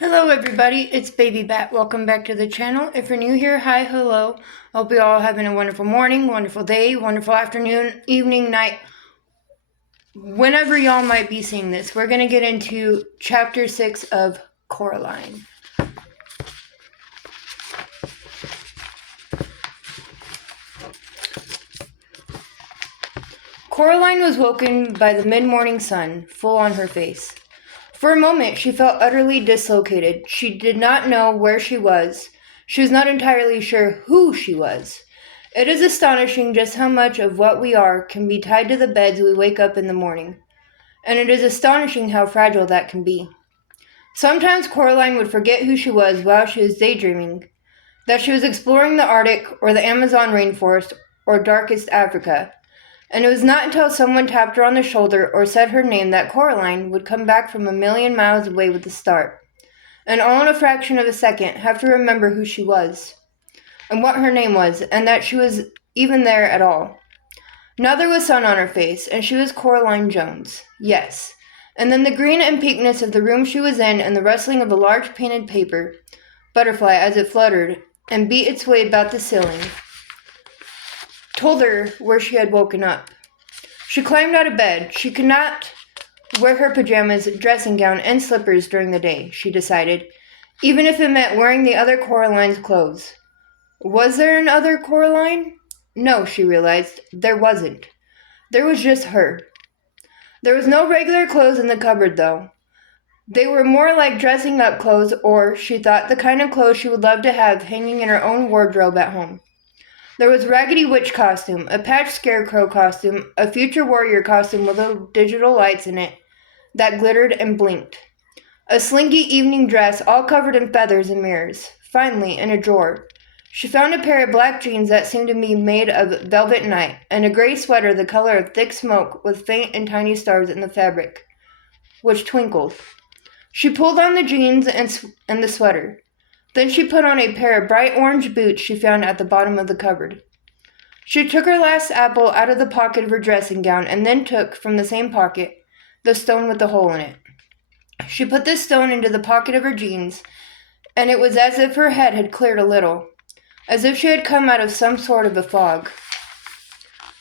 Hello everybody, it's Baby Bat. Welcome back to the channel. If you're new here, hi, hello. Hope you're all having a wonderful morning, wonderful day, wonderful afternoon, evening, night, whenever y'all might be seeing this. We're going to get into chapter 6 of Coraline. Coraline was woken by the mid-morning sun, full on her face. For a moment, she felt utterly dislocated. She did not know where she was. She was not entirely sure who she was. It is astonishing just how much of what we are can be tied to the beds we wake up in the morning. And it is astonishing how fragile that can be. Sometimes Coraline would forget who she was while she was daydreaming, that she was exploring the Arctic or the Amazon rainforest or darkest Africa. And it was not until someone tapped her on the shoulder or said her name that Coraline would come back from a million miles away with a start, and all in a fraction of a second have to remember who she was, and what her name was, and that she was even there at all. Now there was sun on her face, and she was Coraline Jones. Yes. And then the green and pinkness of the room she was in, and the rustling of a large painted paper butterfly as it fluttered and beat its way about the ceiling, told her where she had woken up. She climbed out of bed. She could not wear her pajamas, dressing gown, and slippers during the day, she decided, even if it meant wearing the other Coraline's clothes. Was there an other Coraline? No, she realized, there wasn't. There was just her. There was no regular clothes in the cupboard, though. They were more like dressing-up clothes, or, she thought, the kind of clothes she would love to have hanging in her own wardrobe at home. There was Raggedy Witch costume, a patched scarecrow costume, a future warrior costume with little digital lights in it that glittered and blinked, a slinky evening dress all covered in feathers and mirrors. Finally, in a drawer, she found a pair of black jeans that seemed to be made of velvet night, and a gray sweater the color of thick smoke with faint and tiny stars in the fabric, which twinkled. She pulled on the jeans and the sweater. Then she put on a pair of bright orange boots she found at the bottom of the cupboard. She took her last apple out of the pocket of her dressing gown and then took, from the same pocket, the stone with the hole in it. She put this stone into the pocket of her jeans, and it was as if her head had cleared a little, as if she had come out of some sort of a fog.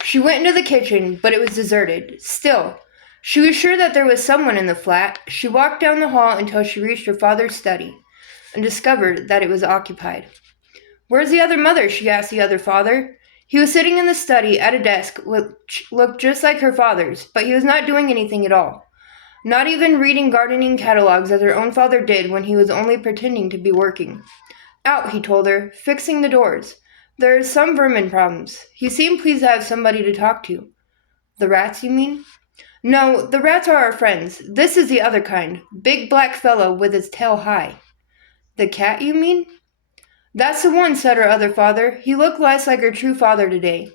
She went into the kitchen, but it was deserted. Still, she was sure that there was someone in the flat. She walked down the hall until she reached her father's study, and discovered that it was occupied. "Where's the other mother?" she asked the other father. He was sitting in the study at a desk which looked just like her father's, but he was not doing anything at all. Not even reading gardening catalogs as her own father did when he was only pretending to be working. "Out," he told her, "fixing the doors. There are some vermin problems." He seemed pleased to have somebody to talk to. "The rats, you mean?" "No, the rats are our friends. This is the other kind. Big black fellow with his tail high." "The cat, you mean?" "That's the one," said her other father. He looked less like her true father today.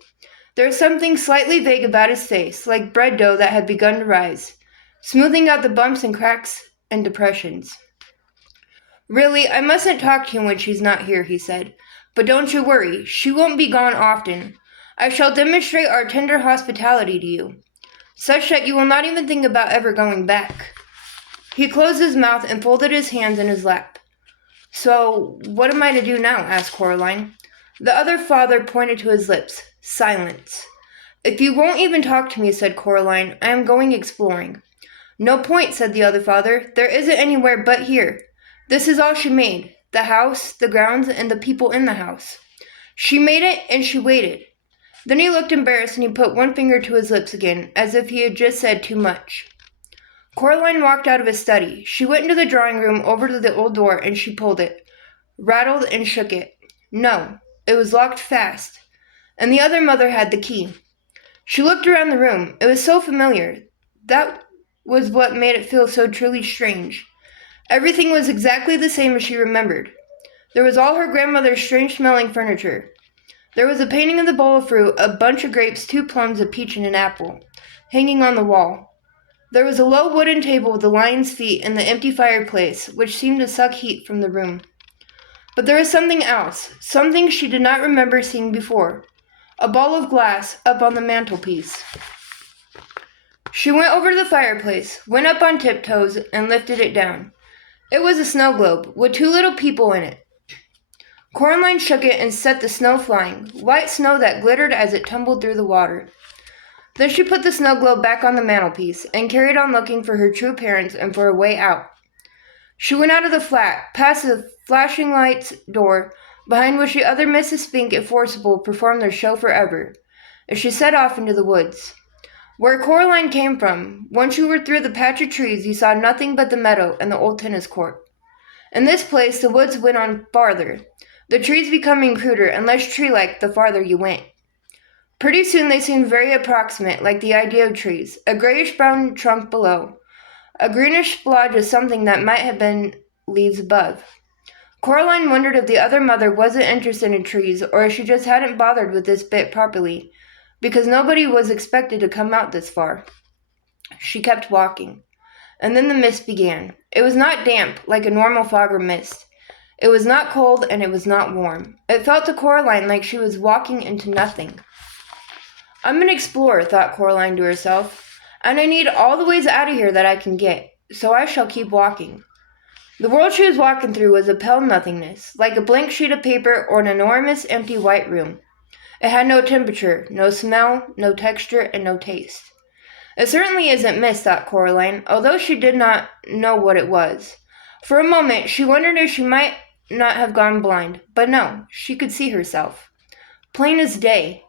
There was something slightly vague about his face, like bread dough that had begun to rise, smoothing out the bumps and cracks and depressions. "Really, I mustn't talk to you when she's not here," he said. "But don't you worry. She won't be gone often. I shall demonstrate our tender hospitality to you, such that you will not even think about ever going back." He closed his mouth and folded his hands in his lap. "So, what am I to do now?" asked Coraline. The other father pointed to his lips. "Silence." "If you won't even talk to me," said Coraline, "I am going exploring." "No point," said the other father. "There isn't anywhere but here. This is all she made. The house, the grounds, and the people in the house. She made it, and she waited." Then he looked embarrassed, and he put one finger to his lips again, as if he had just said too much. Coraline walked out of his study. She went into the drawing room over to the old door, and she pulled it, rattled and shook it. No, it was locked fast, and the other mother had the key. She looked around the room. It was so familiar. That was what made it feel so truly strange. Everything was exactly the same as she remembered. There was all her grandmother's strange-smelling furniture. There was a painting of the bowl of fruit, a bunch of grapes, 2 plums, a peach, and an apple, hanging on the wall. There was a low wooden table with the lion's feet and the empty fireplace, which seemed to suck heat from the room. But there was something else, something she did not remember seeing before. A ball of glass up on the mantelpiece. She went over to the fireplace, went up on tiptoes, and lifted it down. It was a snow globe, with two little people in it. Coraline shook it and set the snow flying, white snow that glittered as it tumbled through the water. Then she put the snow globe back on the mantelpiece and carried on looking for her true parents and for a way out. She went out of the flat, past the flashing lights door, behind which the other Mrs. Spink and Forcible performed their show forever, as she set off into the woods. Where Coraline came from, once you were through the patch of trees, you saw nothing but the meadow and the old tennis court. In this place, the woods went on farther, the trees becoming cruder and less tree-like the farther you went. Pretty soon they seemed very approximate, like the idea of trees, a grayish-brown trunk below, a greenish splodge of something that might have been leaves above. Coraline wondered if the other mother wasn't interested in trees, or if she just hadn't bothered with this bit properly, because nobody was expected to come out this far. She kept walking. And then the mist began. It was not damp, like a normal fog or mist. It was not cold, and it was not warm. It felt to Coraline like she was walking into nothing. I'm an explorer, thought Coraline to herself, and I need all the ways out of here that I can get, so I shall keep walking. The world she was walking through was a pale nothingness, like a blank sheet of paper or an enormous empty white room. It had no temperature, no smell, no texture, and no taste. It certainly isn't mist, thought Coraline, although she did not know what it was. For a moment, she wondered if she might not have gone blind, but no, she could see herself. Plain as day.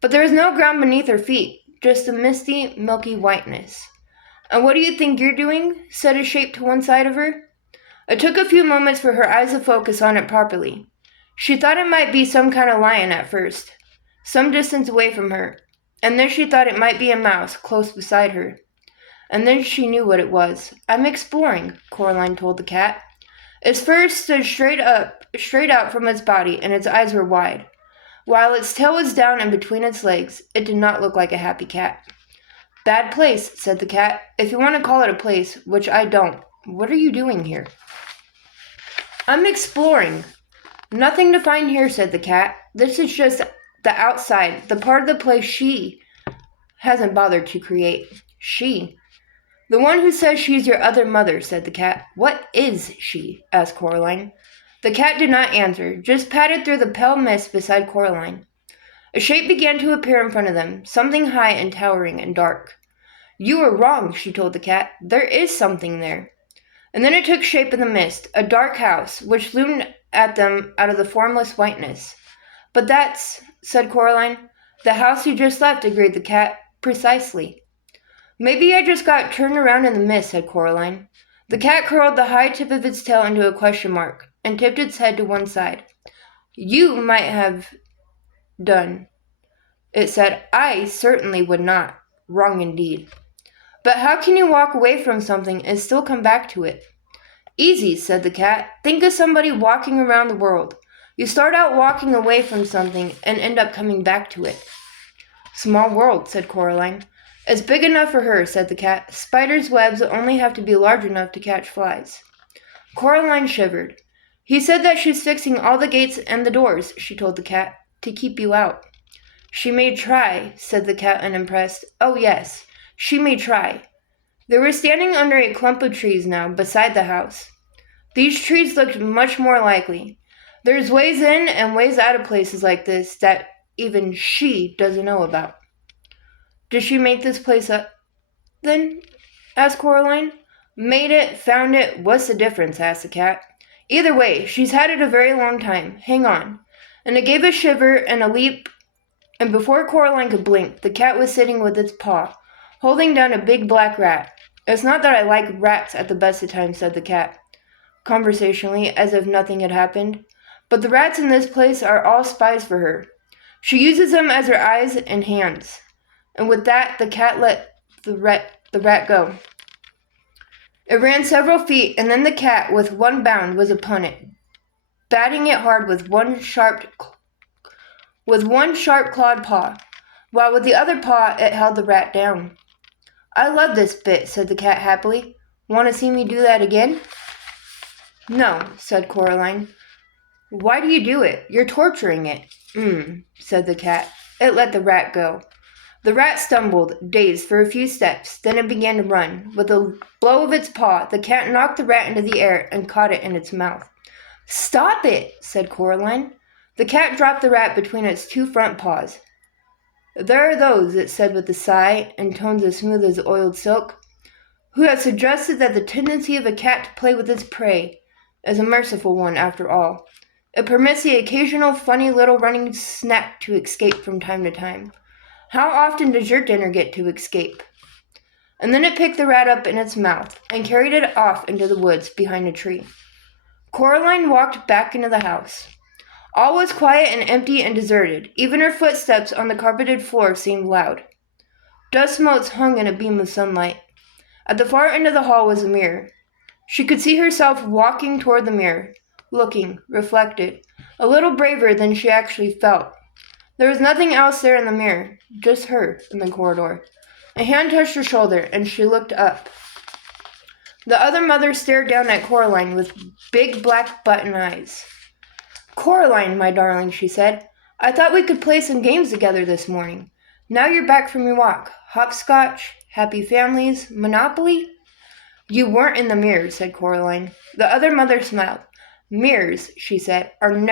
But there was no ground beneath her feet, just a misty, milky whiteness. And what do you think you're doing? Said a shape to one side of her. It took a few moments for her eyes to focus on it properly. She thought it might be some kind of lion at first, some distance away from her, and then she thought it might be a mouse close beside her. And then she knew what it was. I'm exploring, Coraline told the cat. Its fur stood straight out from its body, and its eyes were wide. While its tail was down and between its legs, it did not look like a happy cat. Bad place, said the cat. If you want to call it a place, which I don't. What are you doing here? I'm exploring. Nothing to find here, said the cat. This is just the outside, the part of the place she hasn't bothered to create. She. The one who says she's your other mother, said the cat. What is she? Asked Coraline. The cat did not answer, just padded through the pale mist beside Coraline. A shape began to appear in front of them, something high and towering and dark. You were wrong, she told the cat. There is something there. And then it took shape in the mist, a dark house, which loomed at them out of the formless whiteness. But that's, said Coraline. The house you just left, agreed the cat. Precisely. Maybe I just got turned around in the mist, said Coraline. The cat curled the high tip of its tail into a question mark and tipped its head to one side. You might have done, it said. I certainly would not. Wrong indeed. But how can you walk away from something and still come back to it? Easy, said the cat. Think of somebody walking around the world. You start out walking away from something and end up coming back to it. Small world, said Coraline. It's big enough for her, said the cat. Spiders' webs only have to be large enough to catch flies. Coraline shivered. He said that she's fixing all the gates and the doors, she told the cat, to keep you out. She may try, said the cat, unimpressed. Oh, yes, she may try. They were standing under a clump of trees now, beside the house. These trees looked much more likely. There's ways in and ways out of places like this that even she doesn't know about. Did she make this place up, then? Asked Coraline. Made it, found it, what's the difference? Asked the cat. Either way, she's had it a very long time. Hang on. And it gave a shiver and a leap, and before Coraline could blink, the cat was sitting with its paw, holding down a big black rat. It's not that I like rats at the best of times, said the cat, conversationally, as if nothing had happened. But the rats in this place are all spies for her. She uses them as her eyes and hands. And with that, the cat let the rat go. It ran several feet, and then the cat, with one bound, was upon it, batting it hard with one sharp clawed paw, while with the other paw it held the rat down. I love this bit, said the cat happily. Want to see me do that again? No, said Coraline. Why do you do it? You're torturing it. Said the cat. It let the rat go. The rat stumbled, dazed, for a few steps, then it began to run. With a blow of its paw, the cat knocked the rat into the air and caught it in its mouth. "Stop it," said Coraline. The cat dropped the rat between its two front paws. "There are those," it said with a sigh, and tones as smooth as oiled silk, "who have suggested that the tendency of a cat to play with its prey is a merciful one after all. It permits the occasional funny little running snack to escape from time to time. How often does your dinner get to escape?" And then it picked the rat up in its mouth and carried it off into the woods behind a tree. Coraline walked back into the house. All was quiet and empty and deserted. Even her footsteps on the carpeted floor seemed loud. Dust motes hung in a beam of sunlight. At the far end of the hall was a mirror. She could see herself walking toward the mirror, looking, reflected, a little braver than she actually felt. There was nothing else there in the mirror, just her in the corridor. A hand touched her shoulder, and she looked up. The other mother stared down at Coraline with big black button eyes. "Coraline, my darling," she said, "I thought we could play some games together this morning. Now you're back from your walk. Hopscotch, happy families, Monopoly?" "You weren't in the mirror," said Coraline. The other mother smiled. "Mirrors," she said, "are never